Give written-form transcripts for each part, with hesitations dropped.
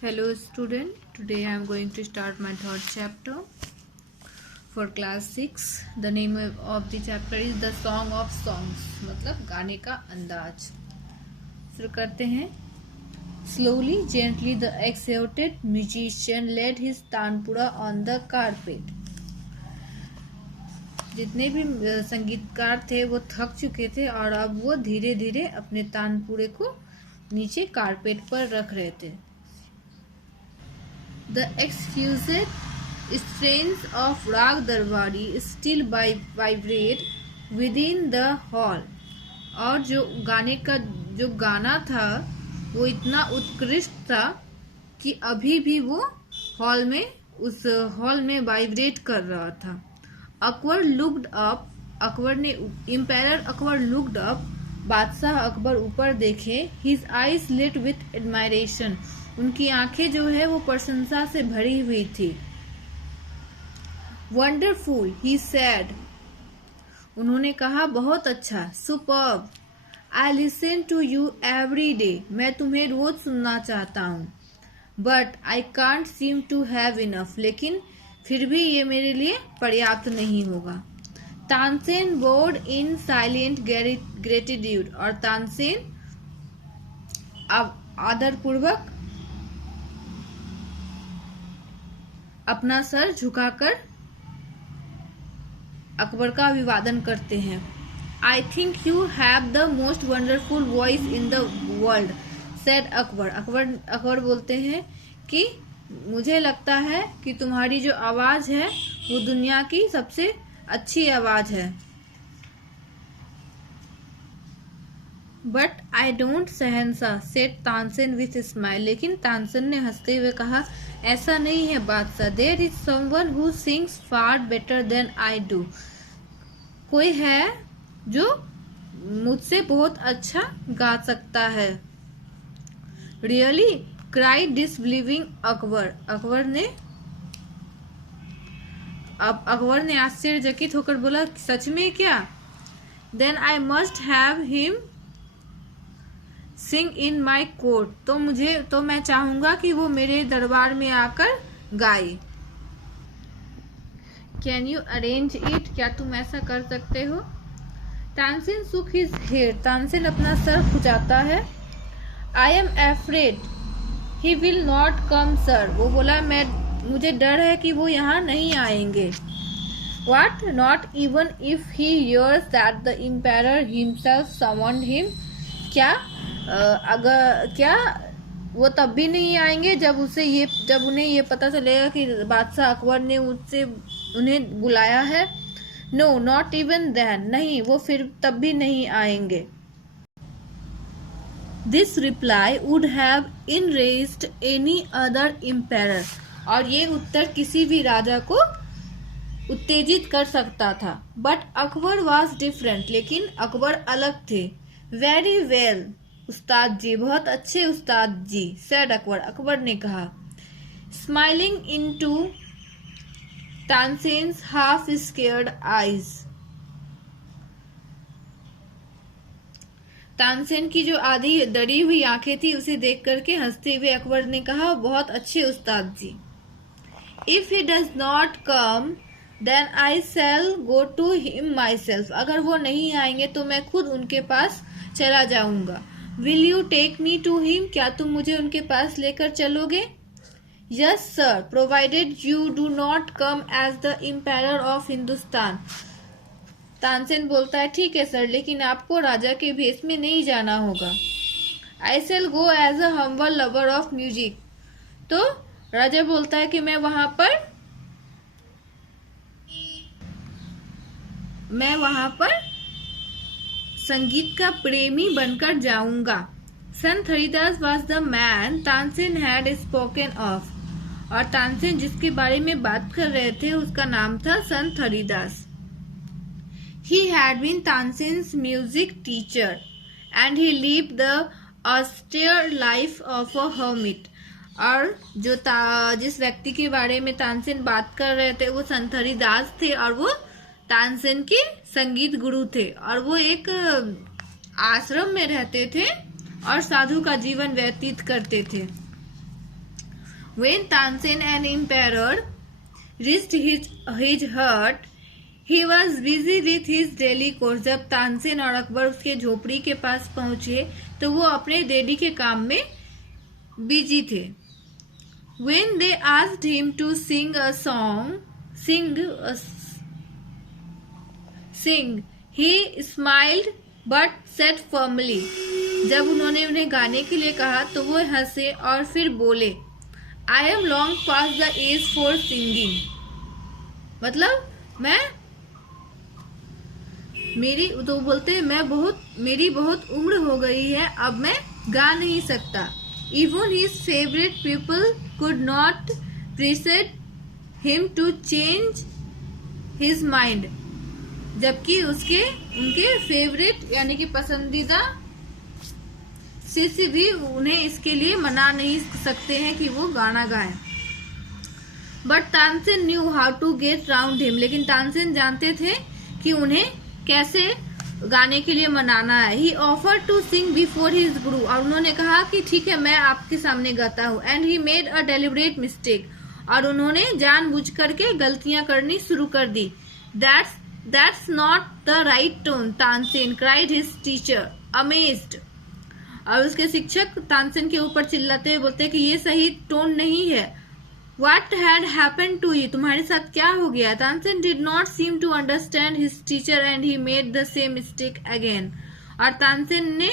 Hello student, today I am going to start my third chapter for class 6. The name of the chapter is The Song of Songs, मतलब गाने का अंदाज. शुरू करते हैं. Slowly, gently the exhausted musician laid his tanpura on the carpet. जितने भी संगीतकार थे वो थक चुके थे और अब वो धीरे धीरे अपने तानपुरे को नीचे कारपेट पर रख रहे थे. The exquisite strains of Rag Darwari still vibrate within the hall. और जो गाना था वो इतना उत्कृष्ट था कि अभी भी वो उस हॉल में वाइब्रेट कर रहा था. Akbar looked up. Emperor Akbar looked up. बादशाह अकबर ऊपर देखे. His eyes lit with admiration. उनकी आंखें जो है वो प्रशंसा से भरी हुई थी. Wonderful, he said. उन्होंने कहा बहुत अच्छा. Superb, I listen to you every day. मैं तुम्हें रोज सुनना चाहता हूँ. But I can't seem to have enough. लेकिन फिर भी ये मेरे लिए पर्याप्त नहीं होगा. Tansen bowed in silent gratitude. और तानसेन आदरपूर्वक अपना सर झुकाकर अकबर का अभिवादन करते हैं. I think you have the most wonderful voice in the world, said Akbar. Akbar बोलते हैं कि मुझे लगता है कि तुम्हारी जो आवाज है वो दुनिया की सबसे अच्छी आवाज है. But I don't Shahenshah, said Tansen with smile. लेकिन तानसेन ने हंसते हुए कहा ऐसा नहीं है बादशाह. There is someone who sings far better than I do. कोई है जो मुझसे बहुत अच्छा गा सकता है. Really, cried disbelieving Akbar. Akbar ने आश्चर्यचकित होकर बोला सच में क्या. Then I must have him sing in my court. तो मैं चाहूंगा कि वो मेरे दरबार में आकर गाए. Can you arrange it. क्या तुम ऐसा कर सकते हो. तानसेन सुक हिज हेड. तानसेन अपना सर खुजाता है. I am afraid he will not come sir. वो बोला मुझे डर है कि वो यहाँ नहीं आएंगे. What? Not even if he hears that the emperor himself summoned him. क्या वो तब भी नहीं आएंगे जब उन्हें ये पता चलेगा कि बादशाह अकबर ने उन्हें बुलाया है. No, not even then. नहीं, वो फिर तब भी नहीं आएंगे. This reply would have enraged any other emperor. और ये उत्तर किसी भी राजा को उत्तेजित कर सकता था. But Akbar was different. लेकिन अकबर अलग थे. वेरी वेल उस्ताद जी. बहुत अच्छे उस्ताद जी, सेड अकबर. अकबर ने कहा. Smiling into Tansen's half scared eyes. Tansen की जो आधी डरी हुई आंखें थी उसे देख करके हंसते हुए अकबर ने कहा बहुत अच्छे उस्ताद जी. If he does not come then I shall go to him myself. अगर वो नहीं आएंगे तो मैं खुद उनके पास चला जाऊंगा. Will you take me to him. क्या तुम मुझे उनके पास लेकर चलोगे. Yes sir, provided you do not come as the empire of Hindustan. Tansen बोलता है ठीक है सर, लेकिन आपको राजा के भेष में नहीं जाना होगा. I shall go as a humble lover of music. तो राजा बोलता है कि मैं वहां पर संगीत का प्रेमी बनकर जाऊंगा. संत Haridas was the man Tansen had spoken of. और तानसेन जिसके बारे में बात कर रहे थे उसका नाम था संत Haridas. He had been Tansen's music teacher and he lived the austere life of a hermit. और जिस व्यक्ति के बारे में तानसेन बात कर रहे थे वो संत हरिदास थे और वो तानसेन के संगीत गुरु थे. और वो एक आश्रम में रहते थे और साधु का जीवन व्यतीत करते थे. When Tansen and Emperor reached his hut, he was busy with his daily course. जब तानसेन और अकबर उसके झोपड़ी के पास पहुंचे तो वो अपने डेली के काम में बिजी थे. When they asked him to sing a song, he smiled but said firmly. जब उन्होंने उन्हें गाने के लिए कहा तो वो हंसे और फिर बोले, I am long past the age for singing. मतलब मेरी बहुत उम्र हो गई है, अब मैं गा नहीं सकता. Even his favorite people could not persuade him to change his mind. जबकि उनके फेवरेट यानी कि पसंदीदा शिष्य भी उन्हें इसके लिए मना नहीं सकते हैं कि वो गाना गाएं. But Tansen knew how to get round him. लेकिन तानसेन जानते थे कि उन्हें कैसे गाने के लिए मनाना है. He offer to sing before his guru. और उन्होंने कहा कि ठीक है, मैं आपके सामने गाता हूँ. And he made a deliberate mistake. और उन्होंने जानबूझ करके गलतियां करनी शुरू कर दी. That's not the right tone, Tansen cried his teacher, amazed. और उसके शिक्षक तानसेन के ऊपर चिल्लाते हुए बोलते कि ये सही टोन नहीं है. What had happened to you? तुम्हारे साथ क्या हो गया? Tansen did not seem to understand his teacher and he made the same mistake again. और तानसेन ने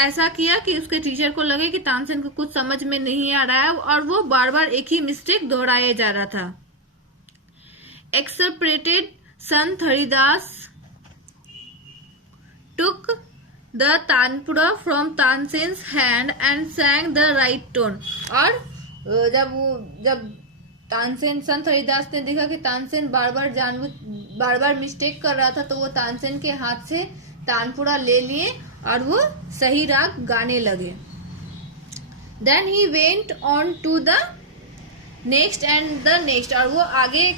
ऐसा किया कि उसके टीचर को लगे कि तानसेन को कुछ समझ में नहीं आ रहा है और वो बार बार एक ही मिस्टेक दोहराया जा रहा था. Exasperated, Sant Haridas took the tanpura from Tansen's hand and sang the right tone. और जब तानसेन संत हरिदास ने देखा कि तानसेन बार बार मिस्टेक कर रहा था तो वो तानसेन के हाथ से तानपुरा ले लिए और वो सही राग गाने लगे. Then he went on to the next and the next. और वो आगे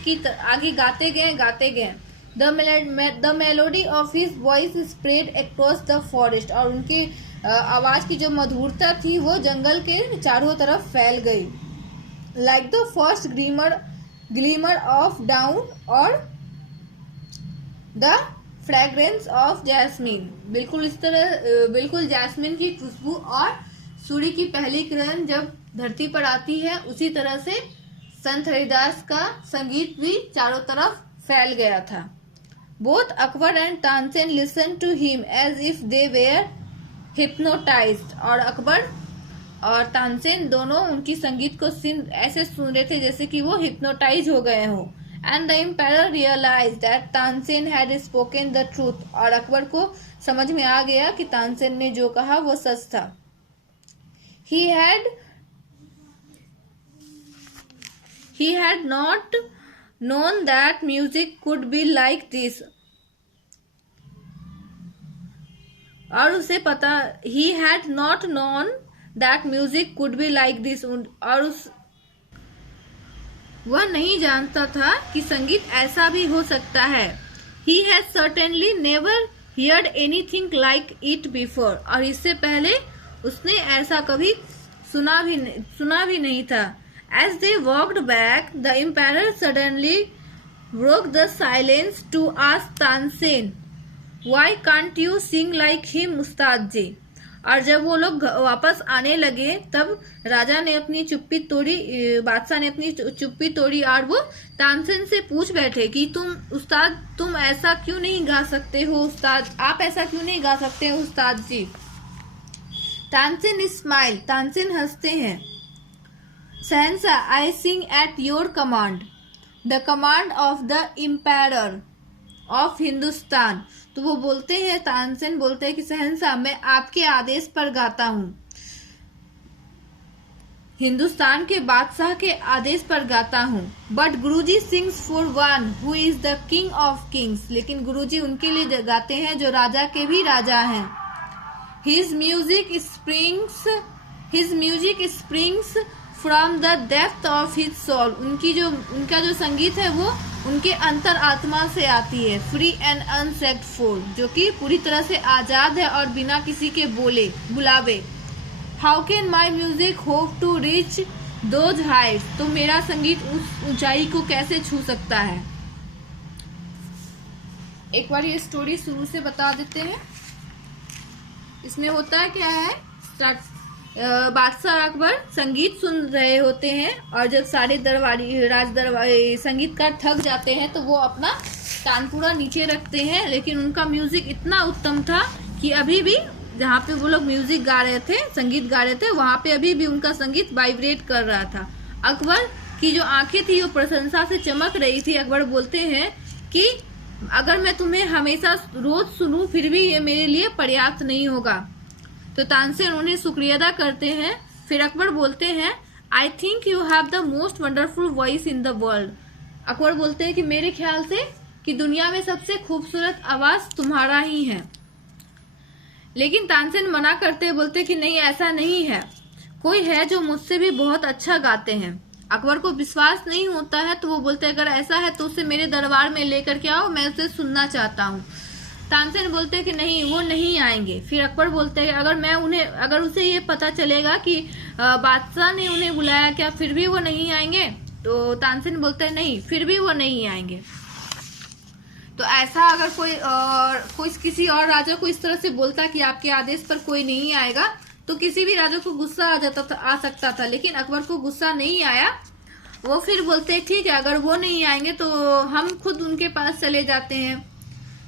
गाते गए. The melody of his voice spread across the forest. और उनकी आवाज की जो मधुरता थी वो जंगल के चारों तरफ फैल गई. Like the first glimmer of dawn और द फ्रेग्रेंस ऑफ जैस्मिन. बिल्कुल जैस्मिन की खुशबू और सूर्य की पहली किरण जब धरती पर आती है, उसी तरह से संत हरिदास का संगीत भी चारों तरफ फैल गया था. Both Akbar and Tansen listen to him as if they were hypnotised. और अकबर और तानसेन दोनों उनकी संगीत को ऐसे सुन रहे थे जैसे कि वो हिप्नोटाइज हो गए हों. And the emperor realised that Tansen had spoken the truth. और अकबर को समझ में आ गया कि तानसेन ने जो कहा वो सच था. He had not known that music could be like this. और उसे पता he had not known that music could be like this. और वह नहीं जानता था कि संगीत ऐसा भी हो सकता है. He had certainly never heard anything like it before. और इससे पहले उसने ऐसा कभी सुना भी नहीं था. As they walked back, the emperor suddenly broke the silence to ask Tansen, "Why can't you sing like him, उस्ताद जी?" और जब वो लोग वापस आने लगे तब बादशाह ने अपनी चुप्पी तोड़ी और वो तानसेन से पूछ बैठे कि तुम ऐसा क्यों नहीं गा सकते हो उस्ताद, आप ऐसा क्यों नहीं गा सकते हो उस्ताद जी. तानसेन स्माइल. तानसेन हंसते हैं. शहंशाह, I sing at your command, the command of the empire of Hindustan. तो वो बोलते हैं, तानसेन बोलते हैं कि शहंशाह, मैं आपके आदेश पर गाता हूँ, हिंदुस्तान के बादशाह के आदेश पर गाता हूँ. But Guruji sings for one who is the king of Kings. लेकिन गुरुजी उनके लिए गाते हैं जो राजा के भी राजा हैं. His music springs from the depth of his soul. उनका जो संगीत है वो उनके अंतर आत्मा से आती है. फ्री एंड अनसेक्ट फोर, जो कि पूरी तरह से आजाद है और बिना किसी के बुलावे. How can my music hope to reach those heights, तो मेरा संगीत उस ऊंचाई को कैसे छू सकता है। एक बार ये स्टोरी शुरू से बता देते हैं। इसमें होता क्या है, बादशाह अकबर संगीत सुन रहे होते हैं और जब सारे दरबारी संगीतकार थक जाते हैं तो वो अपना तानपुरा नीचे रखते हैं, लेकिन उनका म्यूजिक इतना उत्तम था कि अभी भी जहाँ पे वो लोग म्यूजिक गा रहे थे, संगीत गा रहे थे, वहां पे अभी भी उनका संगीत वाइब्रेट कर रहा था। अकबर की जो आंखें थी वो प्रशंसा से चमक रही थी। अकबर बोलते हैं कि अगर मैं तुम्हें हमेशा रोज सुनूं फिर भी ये मेरे लिए पर्याप्त नहीं होगा। तो तानसेन उन्हें शुक्रिया अदा करते हैं। फिर अकबर बोलते हैं, I think you have the most wonderful voice in the world. Akbar बोलते हैं कि मेरे ख्याल से कि दुनिया में सबसे खूबसूरत आवाज तुम्हारा ही है। लेकिन तानसेन मना करते हैं, बोलते कि नहीं, ऐसा नहीं है, कोई है जो मुझसे भी बहुत अच्छा गाते हैं। अकबर को विश्वास नहीं होता है तो वो बोलते हैं, अगर ऐसा है तो उसे मेरे दरबार में लेकर के आओ, मैं उसे सुनना चाहता हूँ। तानसेन बोलते हैं कि नहीं, वो नहीं आएंगे। फिर अकबर बोलते हैं, अगर उसे ये पता चलेगा कि बादशाह ने उन्हें बुलाया क्या, फिर भी वो नहीं आएंगे। तो तानसेन बोलते हैं, नहीं, फिर भी वो नहीं आएंगे। तो ऐसा अगर कोई किसी और राजा को इस तरह से बोलता कि आपके आदेश पर कोई नहीं आएगा तो किसी भी राजा को गुस्सा आ सकता था, लेकिन अकबर को गुस्सा नहीं आया। वो फिर बोलते हैं, ठीक है, अगर वो नहीं आएंगे तो हम खुद उनके पास चले जाते हैं।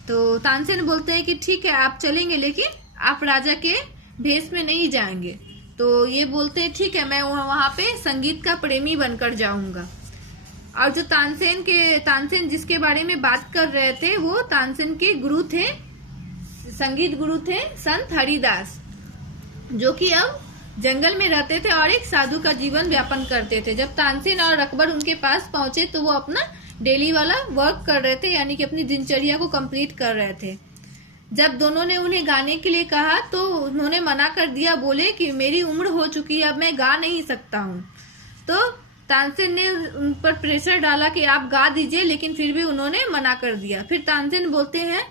तो तानसेन बोलते हैं कि ठीक है, आप चलेंगे, लेकिन आप राजा के भेष में नहीं जाएंगे। तो ये बोलते हैं, ठीक है, मैं वहां पे संगीत का प्रेमी बनकर जाऊंगा। और जो तानसेन जिसके बारे में बात कर रहे थे वो तानसेन के गुरु थे, संगीत गुरु थे संत हरिदास, जो कि अब जंगल में रहते थे और एक साधु का जीवन व्यापन करते थे। जब तानसेन और अकबर उनके पास पहुंचे तो वो अपना डेली वाला वर्क कर रहे थे, यानी कि अपनी दिनचर्या को कंप्लीट कर रहे थे। जब दोनों ने उन्हें गाने के लिए कहा तो उन्होंने मना कर दिया, बोले कि मेरी उम्र हो चुकी है, अब मैं गा नहीं सकता हूँ। तो तानसेन ने उन पर प्रेशर डाला कि आप गा दीजिए, लेकिन फिर भी उन्होंने मना कर दिया। फिर तानसेन बोलते हैं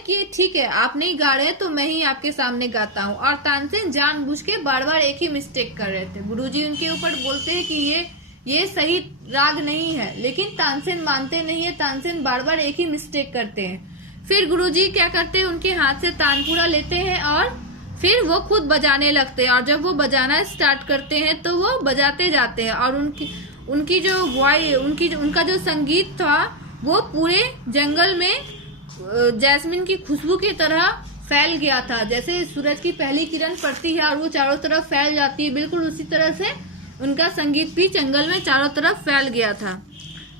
कि ठीक है, आप नहीं गा रहे तो मैं ही आपके सामने गाता हूँ। और तानसेन जानबूझ के बार बार एक ही मिस्टेक कर रहे थे। गुरुजी उनके ऊपर बोलते हैं कि ये सही राग नहीं है, लेकिन तानसेन मानते नहीं है। तानसेन बार बार एक ही मिस्टेक करते हैं। फिर गुरुजी क्या करते हैं, उनके हाथ से तानपुरा लेते हैं और फिर वो खुद बजाने लगते हैं। और जब वो बजाना स्टार्ट करते हैं तो वो बजाते जाते हैं और उनकी जो वॉइस, उनका जो संगीत था वो पूरे जंगल में जैस्मिन की खुशबू की तरह फैल गया था। जैसे सूरज की पहली किरण पड़ती है और वो चारों तरफ फैल जाती है, बिल्कुल उसी तरह से उनका संगीत भी जंगल में चारों तरफ फैल गया था।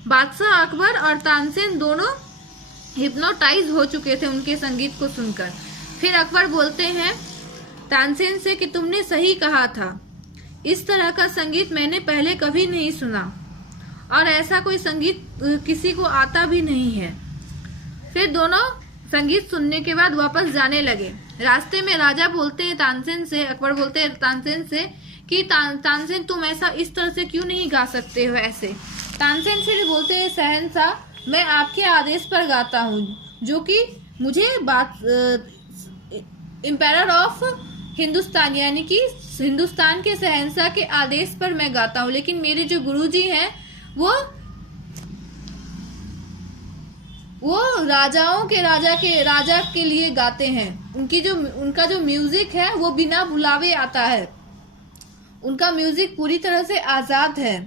बादशाह अकबर और तानसेन दोनों हिप्नोटाइज हो चुके थे उनके संगीत को सुनकर। फिर अकबर बोलते हैं तानसेन से कि तुमने सही कहा था, इस तरह का संगीत मैंने पहले कभी नहीं सुना और ऐसा कोई संगीत किसी को आता भी नहीं है। फिर दोनों संगीत सुनने के बाद वापस जाने लगे। रास्ते में राजा बोलते हैं तानसेन से, अकबर बोलते हैं तानसेन से कि तानसेन तुम ऐसा इस तरह से क्यों नहीं गा सकते हो ऐसे। तानसेन फिर बोलते हैं, शहंशाह, मैं आपके आदेश पर गाता हूँ, जो कि मुझे एम्पायर ऑफ हिंदुस्तान यानी कि हिंदुस्तान के शहंशाह के आदेश पर मैं गाता हूँ, लेकिन मेरे जो गुरुजी हैं वो राजाओं के राजा के लिए गाते हैं। उनका जो म्यूजिक है वो बिना बुलावे आता है। उनका म्यूजिक पूरी तरह से आजाद है,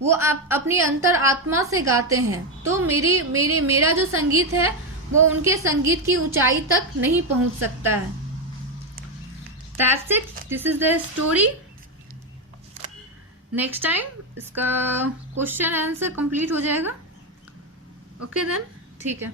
वो अपनी अंतर आत्मा से गाते हैं। तो मेरा जो संगीत है वो उनके संगीत की ऊंचाई तक नहीं पहुंच सकता है। That's it. This is the story. Next time इसका क्वेश्चन आंसर कंप्लीट हो जाएगा। ओके देन, ठीक है।